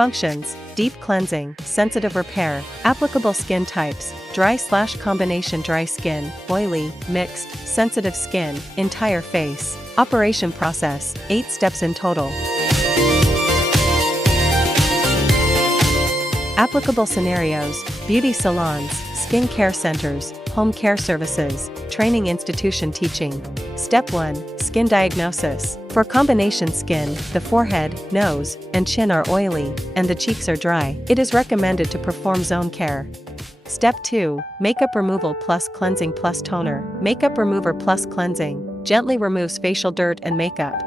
Functions: deep cleansing, sensitive repair. Applicable skin types: dry/combination dry skin, oily, mixed, sensitive skin, entire face. Operation process: 8 steps in total. Applicable scenarios: beauty salons, skin care centers, home care services, training institution teaching. Step 1. Skin diagnosis. For combination skin, the forehead, nose, and chin are oily, and the cheeks are dry. It is recommended to perform zone care. Step 2. Makeup removal plus cleansing plus toner. Makeup remover plus cleansing gently removes facial dirt and makeup.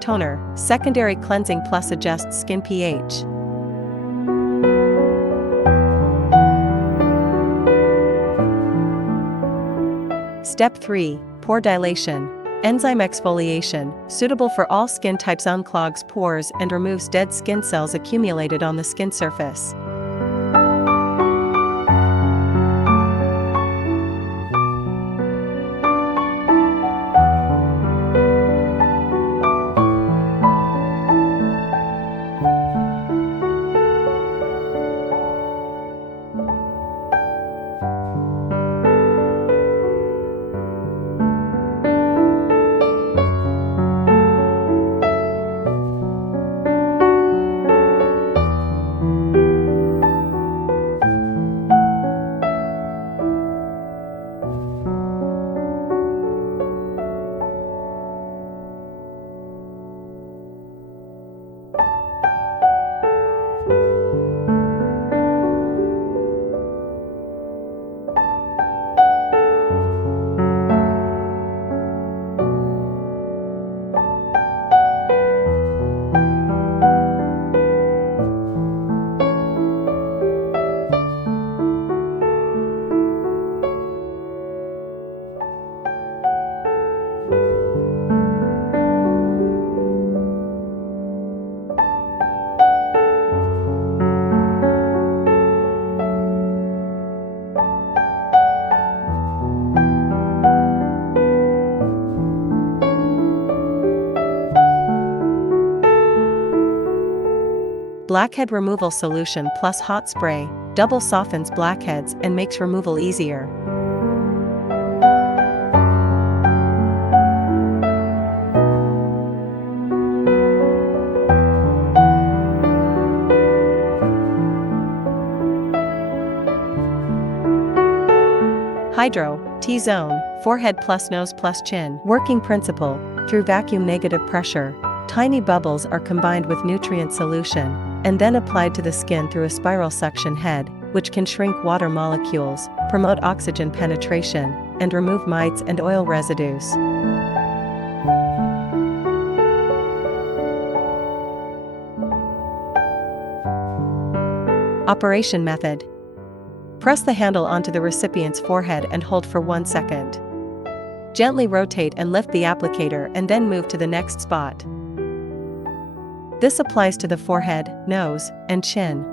Toner, secondary cleansing plus adjusts skin pH. Step 3. Pore dilation. Enzyme exfoliation, suitable for all skin types, unclogs pores and removes dead skin cells accumulated on the skin surface. Blackhead removal solution plus hot spray, double softens blackheads and makes removal easier. Hydro, T-zone, forehead plus nose plus chin. Working principle: through vacuum negative pressure, tiny bubbles are combined with nutrient solution, and then applied to the skin through a spiral suction head, which can shrink water molecules, promote oxygen penetration, and remove mites and oil residues. Operation method: press the handle onto the recipient's forehead and hold for 1 second. Gently rotate and lift the applicator and then move to the next spot. This applies to the forehead, nose, and chin.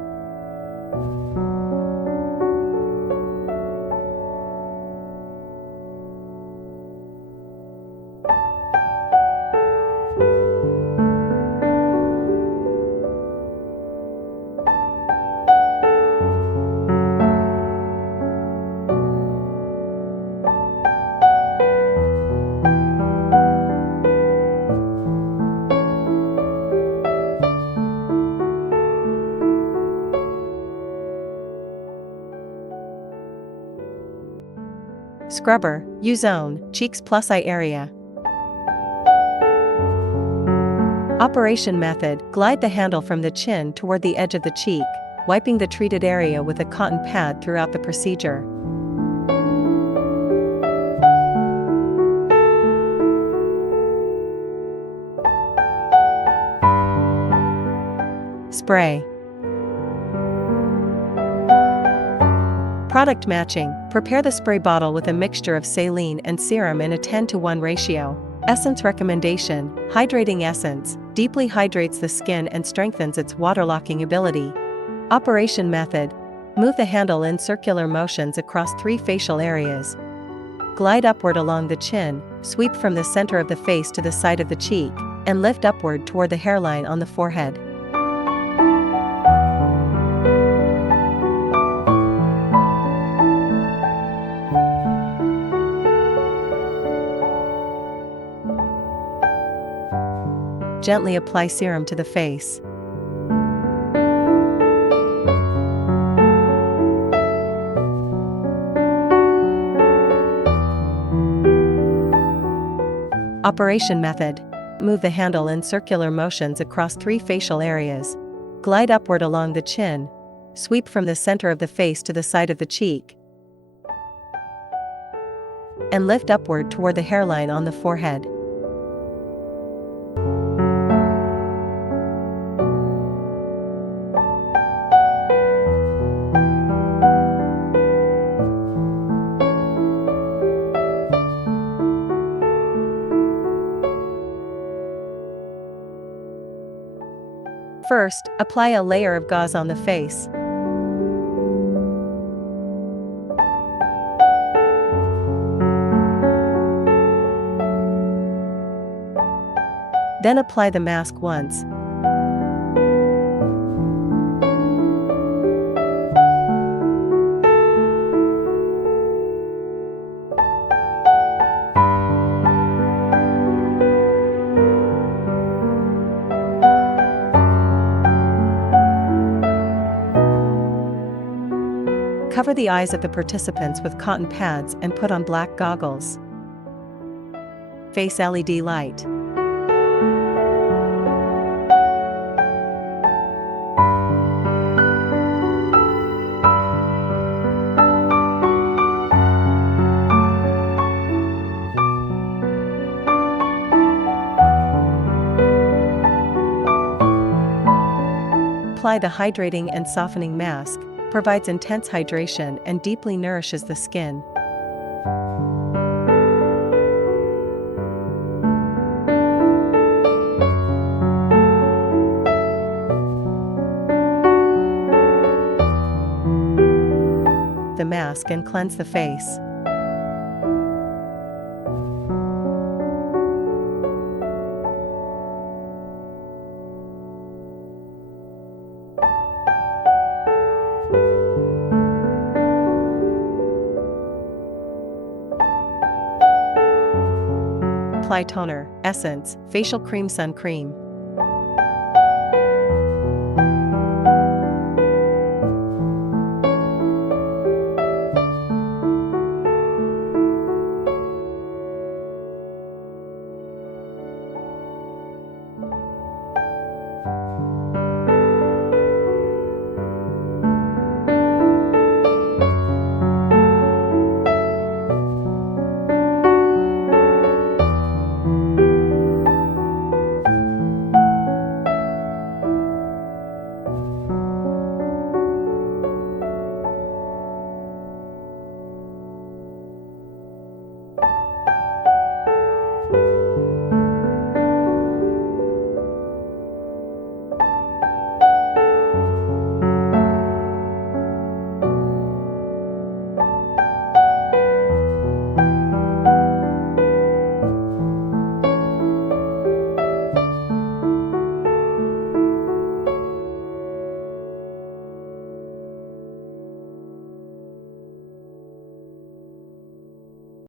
Scrubber, U-zone, cheeks plus eye area. Operation method: glide the handle from the chin toward the edge of the cheek, wiping the treated area with a cotton pad throughout the procedure. Spray. Product matching. Prepare the spray bottle with a mixture of saline and serum in a 10:1 ratio. Essence recommendation. Hydrating essence deeply hydrates the skin and strengthens its waterlocking ability. Operation method. Move the handle in circular motions across 3 facial areas. Glide upward along the chin, sweep from the center of the face to the side of the cheek, and lift upward toward the hairline on the forehead. Gently apply serum to the face. Operation method. Move the handle in circular motions across 3 facial areas. Glide upward along the chin. Sweep from the center of the face to the side of the cheek. And lift upward toward the hairline on the forehead. First, apply a layer of gauze on the face. Then apply the mask once. Cover the eyes of the participants with cotton pads and put on black goggles. Face LED light. Apply the hydrating and softening mask. Provides intense hydration and deeply nourishes the skin. The mask and cleanse the face. Apply toner, essence, facial cream, sun cream.